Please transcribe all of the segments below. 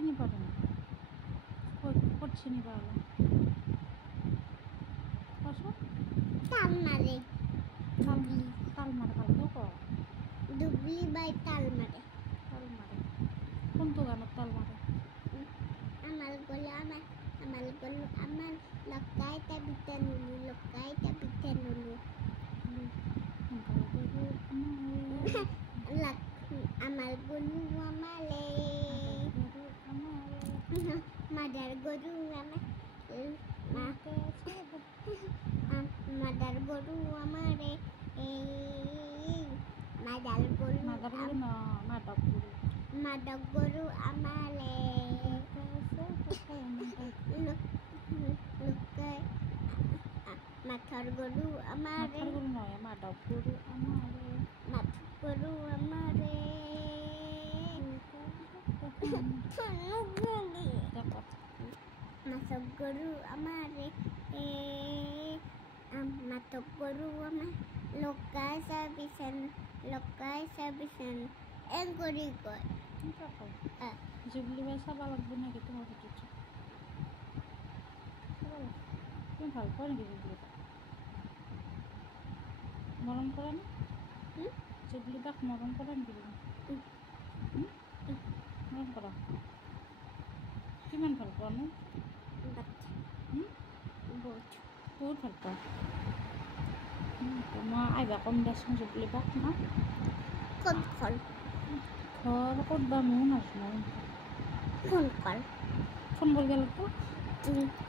চিনি পারে না কত চিনি পারলো তাল মারে তাল মারে ভালো কো ডুবলি বাই তাল মারে কোনটো গানত তাল মারে আমার গলু আমার লকাইটা বিতে নুলু আমার গলু আমালে মাদার গরু মাদার গরু আমারে মাদার গরু না মাদক গরু আমালে মাথার গরু আমারে নয় মাদক গরু আমারে মাথার গরু আমারে মাথক গরু আমারে মাথক গরু আমার লোকাই সাবিছেন এঙ্গরি কয় জুবলি ভাই চাবা লাগবে নাকি তোমার ভিডিওটা তুমি ভাল পোৱা নেকি জুবলি মৰম কৰা নে জুবলি বাক মৰম কৰা নেকি মৰম কৰা কিমান ভাল পোৱা নো বহুত ভাল পোৱা মই আহিবা কম দেচোন জুবলি বাক ন ঘৰ ক'ত বা ময়ো নাজানো ফোন কৰি গেলতো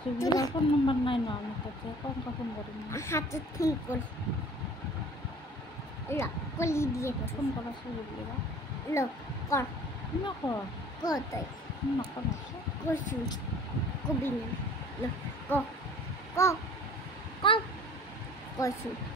জুবলি বাৰ ফোন নম্বৰ নাই ন আমি তাতে কমকৈ ফোন কৰিম হাতত ফোন কৰি কলি দিয়ে ফোন কৰাছো জুবলি বাক কৰ নকৰ তই নকৰ কৈছো কবি না কৈছো